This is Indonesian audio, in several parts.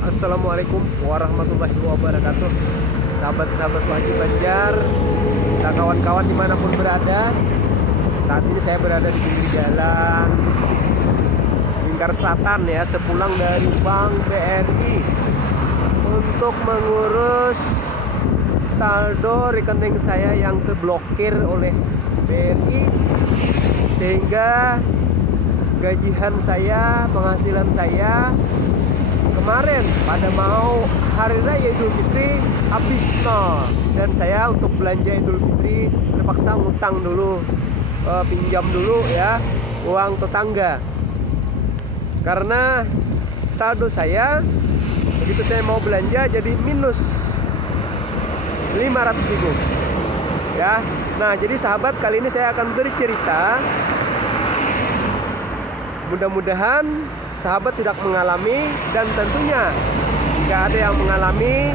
Assalamualaikum warahmatullahi wabarakatuh. Sahabat-sahabat Wahyu Banjar dan kawan-kawan dimanapun berada. Saat ini saya berada di pinggir jalan Lingkar Selatan ya, sepulang dari Bank BRI untuk mengurus saldo rekening saya yang keblokir oleh BRI, sehingga gajian saya, penghasilan saya kemarin pada mau hari raya Idul Fitri habis nol, dan saya untuk belanja Idul Fitri terpaksa ngutang dulu, pinjam dulu ya uang tetangga, karena saldo saya begitu saya mau belanja jadi minus 500.000 ya. Nah, jadi sahabat, kali ini saya akan bercerita, mudah-mudahan sahabat tidak mengalami, dan tentunya jika ada yang mengalami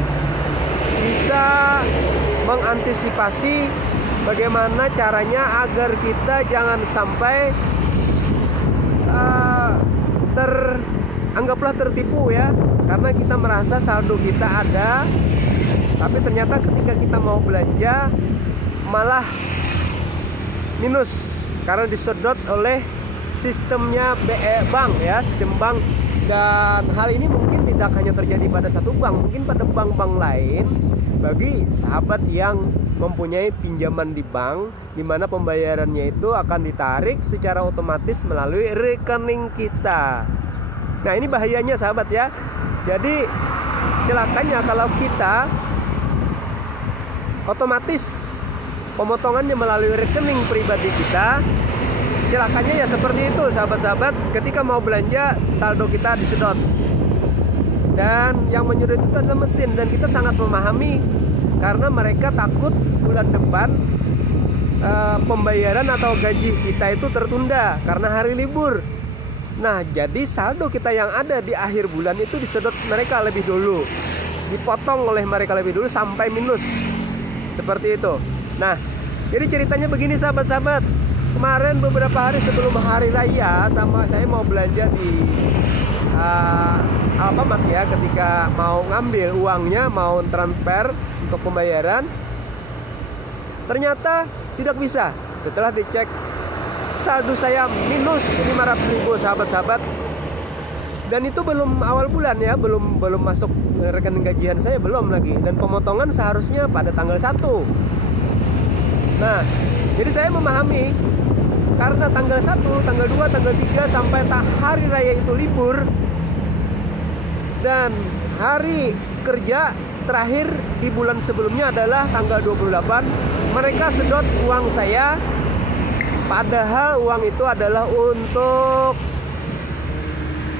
bisa mengantisipasi bagaimana caranya agar kita jangan sampai anggaplah tertipu ya, karena kita merasa saldo kita ada, tapi ternyata ketika kita mau belanja malah minus karena disedot oleh sistemnya bank ya, sistem bank. Dan hal ini mungkin tidak hanya terjadi pada satu bank, mungkin pada bank-bank lain. Bagi sahabat yang mempunyai pinjaman di bank, di mana pembayarannya itu akan ditarik secara otomatis melalui rekening kita. Nah, ini bahayanya sahabat ya. Jadi celakanya kalau kita otomatis pemotongannya melalui rekening pribadi kita, celakanya ya seperti itu sahabat-sahabat. Ketika mau belanja saldo kita disedot, dan yang menyedot itu adalah mesin, dan kita sangat memahami karena mereka takut bulan depan pembayaran atau gaji kita itu tertunda karena hari libur. Nah, jadi saldo kita yang ada di akhir bulan itu disedot mereka lebih dulu, dipotong oleh mereka lebih dulu sampai minus, seperti itu. Nah, jadi ceritanya begini sahabat-sahabat. Kemarin beberapa hari sebelum hari raya, sama saya mau belanja di Alfamart ya. Ketika mau ngambil uangnya, mau transfer untuk pembayaran, ternyata tidak bisa. Setelah dicek, saldo saya minus 500.000 sahabat-sahabat. Dan itu belum awal bulan ya, belum masuk rekening gajian saya, belum lagi. Dan pemotongan seharusnya pada tanggal 1. Nah, jadi saya memahami, karena tanggal 1, tanggal 2, tanggal 3 sampai hari raya itu libur, dan hari kerja terakhir di bulan sebelumnya adalah tanggal 28. Mereka sedot uang saya, padahal uang itu adalah untuk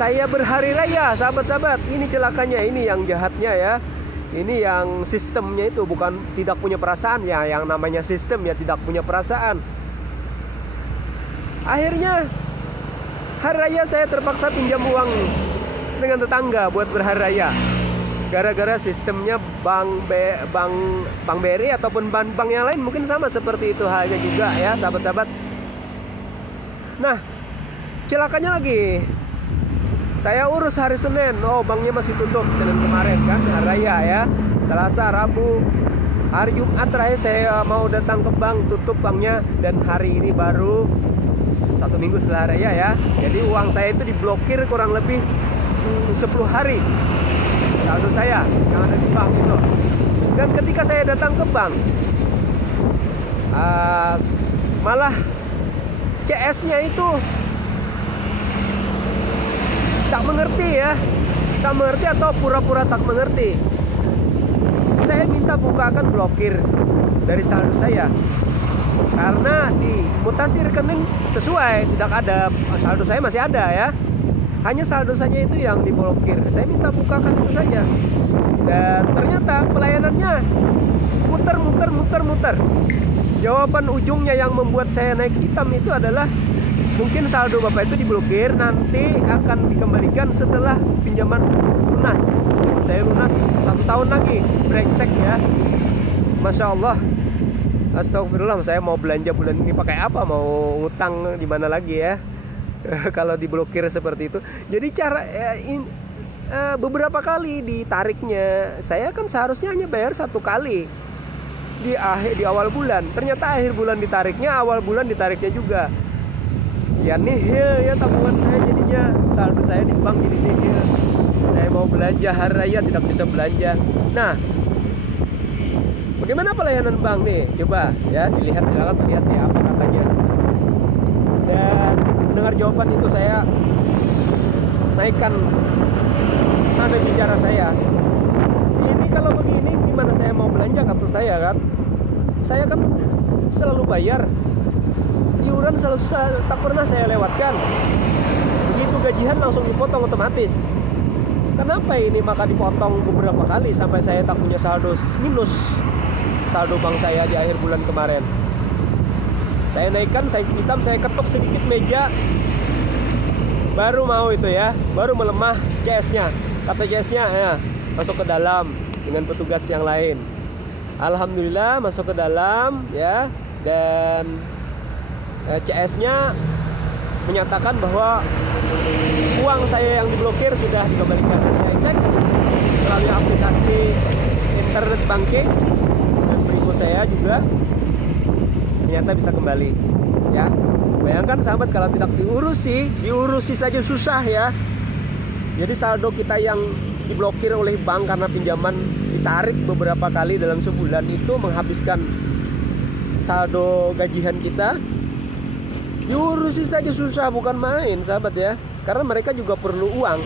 saya berhari raya sahabat-sahabat. Ini celakanya, ini yang jahatnya ya. Ini yang sistemnya itu bukan tidak punya perasaan ya, yang namanya sistem ya tidak punya perasaan. Akhirnya hari raya saya terpaksa pinjam uang dengan tetangga buat berhari raya. Gara-gara sistemnya bank BRI ataupun bank yang lain mungkin sama seperti itu halnya juga ya sahabat-sahabat. Nah, celakanya lagi, saya urus hari Senin, banknya masih tutup Senin kemarin kan, hari raya ya. Selasa, Rabu, hari Jumat terakhir saya mau datang ke bank, tutup banknya. Dan hari ini baru 1 minggu setelah raya ya. Jadi uang saya itu diblokir kurang lebih 10 hari saldo saya yang ada di bank itu. Dan ketika saya datang ke bank, malah CS-nya itu tak mengerti ya, tak mengerti atau pura-pura tak mengerti. Saya minta bukakan blokir dari saldo saya, karena di mutasi rekening sesuai, tidak ada, saldo saya masih ada ya, hanya saldo saja itu yang diblokir. Saya minta bukakan itu saja, dan ternyata pelayanannya muter. Jawaban ujungnya yang membuat saya naik hitam itu adalah, mungkin saldo Bapak itu diblokir, nanti akan dikembalikan setelah pinjaman lunas. Saya lunas 1 tahun lagi, brengsek ya. Masya Allah, astagfirullah, saya mau belanja bulan ini pakai apa? Mau ngutang di mana lagi ya? Kalau diblokir seperti itu. Jadi beberapa kali ditariknya. Saya kan seharusnya hanya bayar 1 kali di awal bulan. Ternyata akhir bulan ditariknya, awal bulan ditariknya juga. Ya nihil ya tabungan saya jadinya. Saldo saya di bank jadi nihil. Saya mau belanja hari raya tidak bisa belanja. Nah, bagaimana pelayanan bank nih? Coba ya dilihat, silakan lihat ya apa katanya. Dan mendengar jawaban itu saya naikkan nada bicara saya. Ini kalau begini gimana saya mau belanja, kata saya kan. Saya kan selalu bayar iuran, selalu tak pernah saya lewatkan. Begitu gajian langsung dipotong otomatis. Kenapa ini maka dipotong beberapa kali sampai saya tak punya saldo minus saldo bank saya di akhir bulan kemarin. Saya naikkan, saya hitam, saya ketuk sedikit meja, baru mau itu ya, baru melemah CS-nya. Kata CS-nya ya, masuk ke dalam dengan petugas yang lain. Alhamdulillah masuk ke dalam ya, dan CS-nya menyatakan bahwa uang saya yang diblokir sudah dikembalikan. Saya cek melalui aplikasi internet banking dan Primo saya juga, ternyata bisa kembali ya. Bayangkan sahabat, kalau tidak diurusi saja susah ya. Jadi saldo kita yang diblokir oleh bank karena pinjaman ditarik beberapa kali dalam sebulan itu menghabiskan saldo gajian kita. Diurusi saja susah, bukan main sahabat ya. Karena mereka juga perlu uang,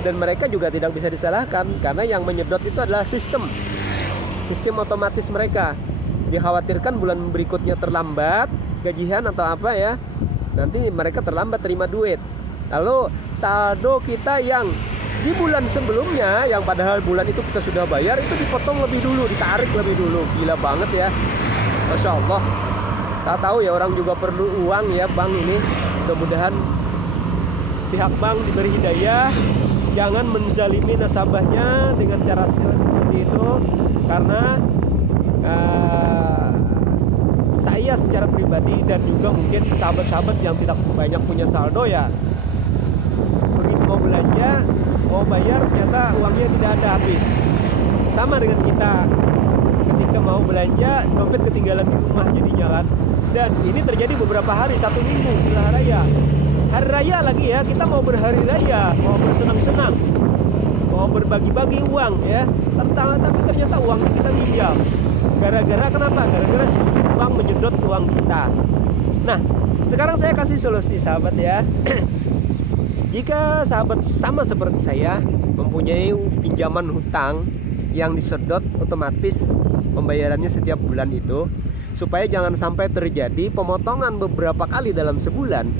dan mereka juga tidak bisa disalahkan karena yang menyedot itu adalah sistem otomatis mereka. Dikhawatirkan bulan berikutnya terlambat gajian atau apa ya, nanti mereka terlambat terima duit. Lalu saldo kita yang di bulan sebelumnya, yang padahal bulan itu kita sudah bayar, itu dipotong lebih dulu, ditarik lebih dulu. Gila banget ya, Masya Allah. Tak tahu ya, orang juga perlu uang ya bank ini. Mudah-mudahan pihak bank diberi hidayah, jangan menzalimi nasabahnya dengan cara seperti itu. Karena saya secara pribadi dan juga mungkin sahabat-sahabat yang tidak banyak punya saldo ya, begitu mau belanja, mau bayar, ternyata uangnya tidak ada, habis. Sama dengan kita ketika mau belanja, dompet ketinggalan di rumah jadinya kan. Dan ini terjadi beberapa hari, 1 minggu setelah raya. Hari raya lagi ya, kita mau berhari raya, mau bersenang-senang, mau berbagi-bagi uang ya. Tapi ternyata uang kita minjam. Gara-gara kenapa? Gara-gara sistem bank menyedot uang kita. Nah, sekarang saya kasih solusi sahabat ya. Jika sahabat sama seperti saya mempunyai pinjaman hutang yang disedot otomatis pembayarannya setiap bulan itu, supaya jangan sampai terjadi pemotongan beberapa kali dalam sebulan,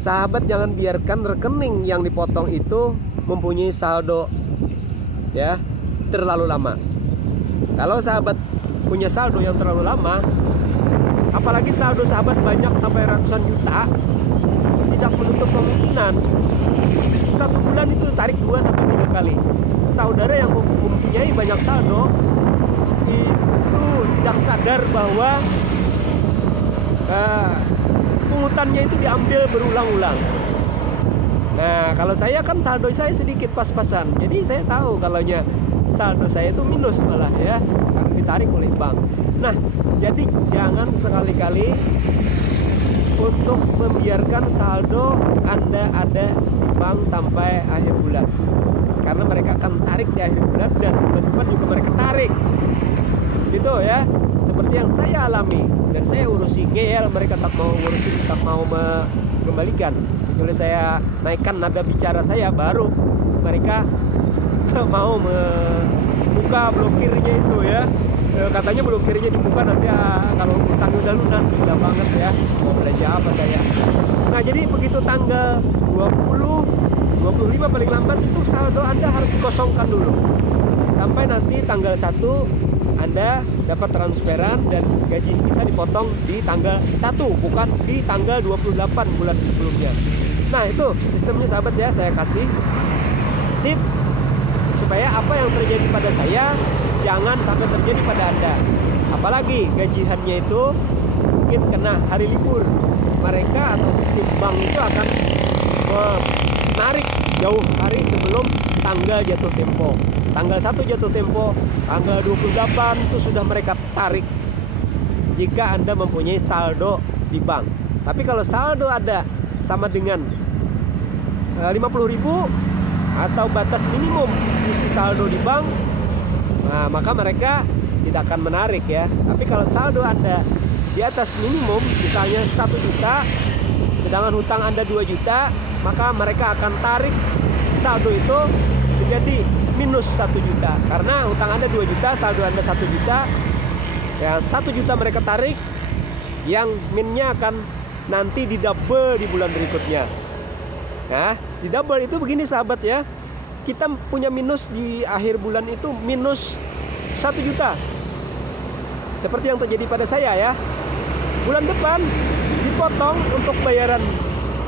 sahabat jangan biarkan rekening yang dipotong itu mempunyai saldo ya terlalu lama. Kalau sahabat punya saldo yang terlalu lama, apalagi saldo sahabat banyak sampai ratusan juta, tidak menutup kemungkinan 1 bulan itu tarik 2-3 kali. Saudara yang mempunyai banyak saldo itu tidak sadar bahwa pungutannya itu diambil berulang-ulang. Nah, kalau saya kan saldo saya sedikit pas-pasan, jadi saya tahu kalaunya saldo saya itu minus malah ya, karena ditarik oleh bank. Nah, jadi jangan sekali-kali untuk membiarkan saldo Anda ada di bank sampai akhir bulan, karena mereka akan tarik di akhir bulan, dan bulan depan juga mereka tarik gitu ya, seperti yang saya alami. Dan saya urusi GL, mereka tak mau urusi, tak mau mengembalikan. Jadi saya naikkan nada bicara saya, baru mereka mau membuka blokirnya itu ya. Katanya blokirnya dibuka nanti kalau utangnya udah lunas. Gila banget ya, mau belanja apa saya. Nah, jadi begitu tanggal 25 paling lambat itu saldo Anda harus dikosongkan dulu, sampai nanti tanggal 1 Anda dapat transferan dan gaji kita dipotong di tanggal 1, bukan di tanggal 28 bulan sebelumnya. Nah, itu sistemnya sahabat ya, saya kasih tip supaya apa yang terjadi pada saya jangan sampai terjadi pada Anda. Apalagi gajiannya itu mungkin kena hari libur, mereka atau sistem bank itu akan narik jauh hari sebelum tanggal jatuh tempo. Tanggal 1 jatuh tempo, tanggal 28 itu sudah mereka tarik jika Anda mempunyai saldo di bank. Tapi kalau saldo ada sama dengan 50.000 atau batas minimum isi saldo di bank, nah, maka mereka tidak akan menarik ya. Tapi kalau saldo Anda di atas minimum, misalnya 1 juta, sedangkan hutang Anda 2 juta, maka mereka akan tarik saldo itu menjadi minus 1 juta. Karena hutang Anda 2 juta, saldo Anda 1 juta, ya 1 juta mereka tarik, yang minnya akan nanti di double di bulan berikutnya. Nah, di double itu begini sahabat ya, kita punya minus di akhir bulan itu minus 1 juta, seperti yang terjadi pada saya ya. Bulan depan dipotong untuk bayaran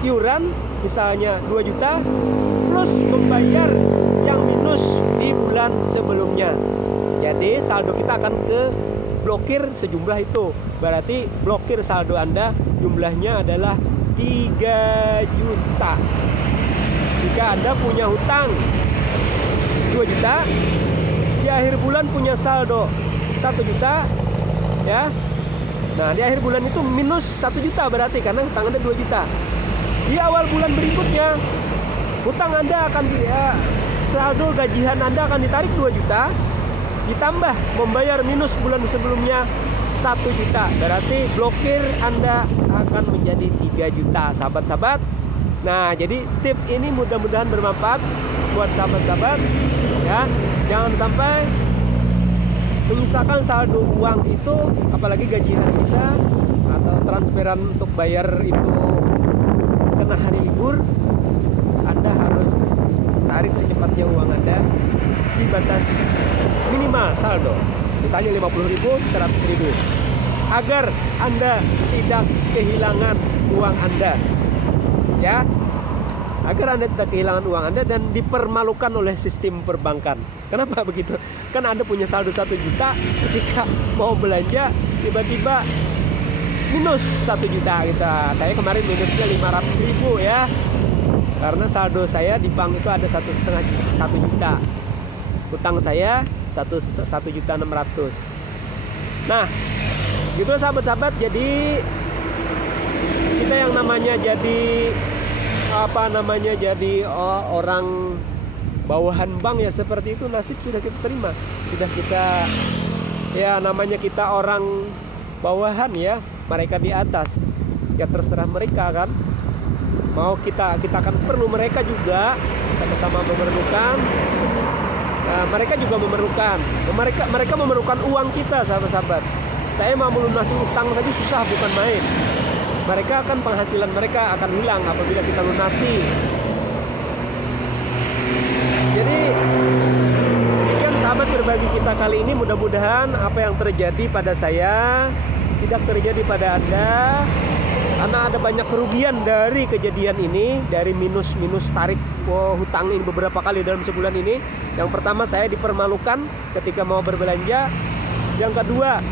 iuran misalnya 2 juta plus membayar yang minus di bulan sebelumnya. Jadi saldo kita akan ke blokir sejumlah itu. Berarti blokir saldo Anda jumlahnya adalah 3 juta. Jika Anda punya hutang 2 juta, di akhir bulan punya saldo 1 juta ya. Nah, di akhir bulan itu minus 1 juta berarti karena hutang Anda 2 juta. Di awal bulan berikutnya hutang Anda akan saldo gajian Anda akan ditarik 2 juta, ditambah membayar minus bulan sebelumnya 1 juta. Berarti blokir Anda akan menjadi 3 juta sahabat-sahabat. Nah, jadi tip ini mudah-mudahan bermanfaat buat sahabat-sahabat ya. Jangan sampai menyisakan saldo uang itu, apalagi gajian kita atau transferan untuk bayar itu kena hari libur, Anda harus tarik secepatnya uang Anda di batas minimal saldo, misalnya 50.000, 100.000, agar Anda tidak kehilangan uang Anda ya, agar Anda tidak kehilangan uang Anda dan dipermalukan oleh sistem perbankan. Kenapa begitu? Kan Anda punya saldo 1 juta, ketika mau belanja tiba-tiba minus 1 juta gitu. Saya kemarin minusnya 500.000 ya, karena saldo saya di bank itu ada 1 juta, hutang saya 1.600.000. Nah, gitu sahabat-sahabat. Jadi kita yang namanya jadi orang bawahan bank ya seperti itu, nasib sudah kita terima, sudah kita ya, namanya kita orang bawahan ya, mereka di atas ya, terserah mereka kan. Mau kita akan perlu mereka juga, sama-sama memerlukan. Nah, mereka juga memerlukan, mereka memerlukan uang kita sahabat-sahabat. Saya mau melunasi utang saja susah, bukan main. Mereka akan, penghasilan mereka akan hilang apabila kita lunasi. Jadi demikian sahabat berbagi kita kali ini. Mudah-mudahan apa yang terjadi pada saya tidak terjadi pada Anda, karena ada banyak kerugian dari kejadian ini, dari minus tarik hutang ini beberapa kali dalam sebulan ini. Yang pertama, saya dipermalukan ketika mau berbelanja. Yang kedua,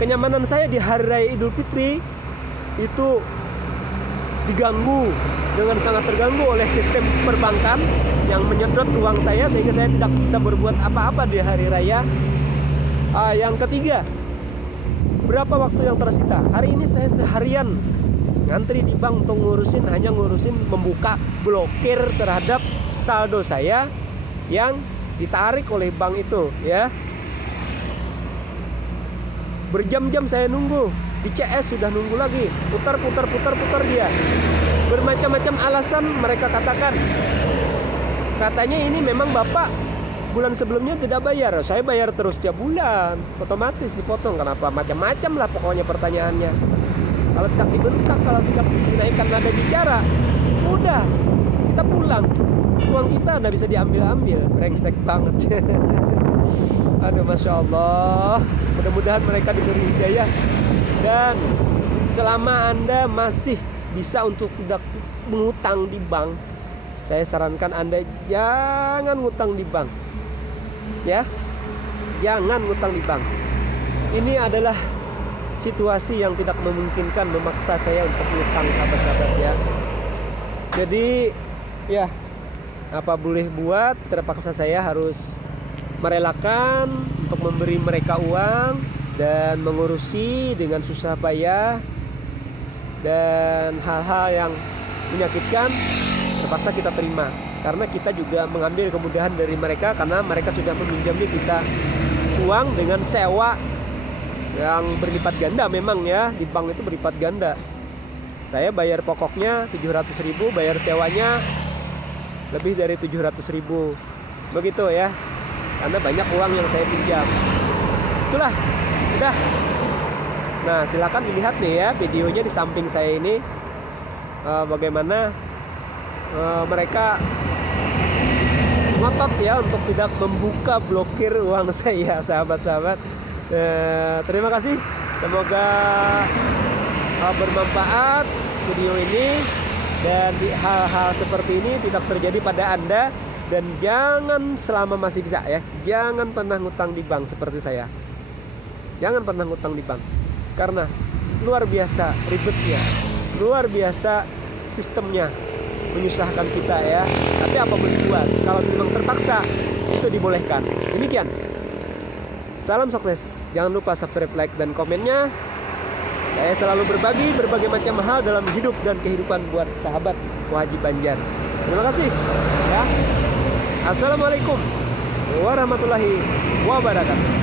kenyamanan saya di hari raya Idul Fitri itu diganggu, dengan sangat terganggu oleh sistem perbankan yang menyedot uang saya, sehingga saya tidak bisa berbuat apa-apa di hari raya. Yang ketiga, berapa waktu yang tersita? Hari ini saya seharian ngantri di bank untuk hanya ngurusin membuka blokir terhadap saldo saya yang ditarik oleh bank itu ya. Berjam-jam saya nunggu di CS, sudah nunggu lagi, putar dia. Bermacam-macam alasan mereka katakan. Katanya ini memang Bapak bulan sebelumnya tidak bayar. Saya bayar terus tiap bulan, otomatis dipotong. Kenapa? Macam-macam lah pokoknya pertanyaannya. Kalau tidak dibentak, kalau tidak dinaikkan nada bicara, udah kita pulang. Uang kita nggak bisa diambil-ambil. Brengsek banget. Aduh, Masya Allah. Mudah-mudahan mereka diberi hidayah. Dan selama Anda masih bisa untuk tidak mengutang di bank, saya sarankan Anda jangan ngutang di bank ya. Jangan ngutang di bank. Ini adalah situasi yang tidak memungkinkan, memaksa saya untuk ngutang sahabat-sahabat ya. Jadi ya, apa boleh buat, terpaksa saya harus merelakan untuk memberi mereka uang dan mengurusi dengan susah payah, dan hal-hal yang menyakitkan terpaksa kita terima, karena kita juga mengambil kemudahan dari mereka, karena mereka sudah meminjamnya kita uang dengan sewa yang berlipat ganda. Memang ya, di bank itu berlipat ganda. Saya bayar pokoknya 700.000, bayar sewanya lebih dari 700.000. Begitu ya, karena banyak uang yang saya pinjam. Itulah, udah. Nah, silakan dilihat nih ya videonya di samping saya ini, bagaimana mereka ngotot ya untuk tidak membuka blokir uang saya, sahabat-sahabat. Terima kasih, semoga bermanfaat video ini, dan hal-hal seperti ini tidak terjadi pada Anda. Dan jangan, selama masih bisa ya, jangan pernah ngutang di bank seperti saya. Jangan pernah ngutang di bank, karena luar biasa ribetnya, luar biasa sistemnya, menyusahkan kita ya. Tapi apa boleh buat, kalau memang terpaksa itu dibolehkan. Demikian, salam sukses. Jangan lupa subscribe, like, dan komennya. Saya selalu berbagi berbagai macam hal dalam hidup dan kehidupan buat sahabat Muhaji Banjar. Terima kasih ya. Assalamualaikum warahmatullahi wabarakatuh.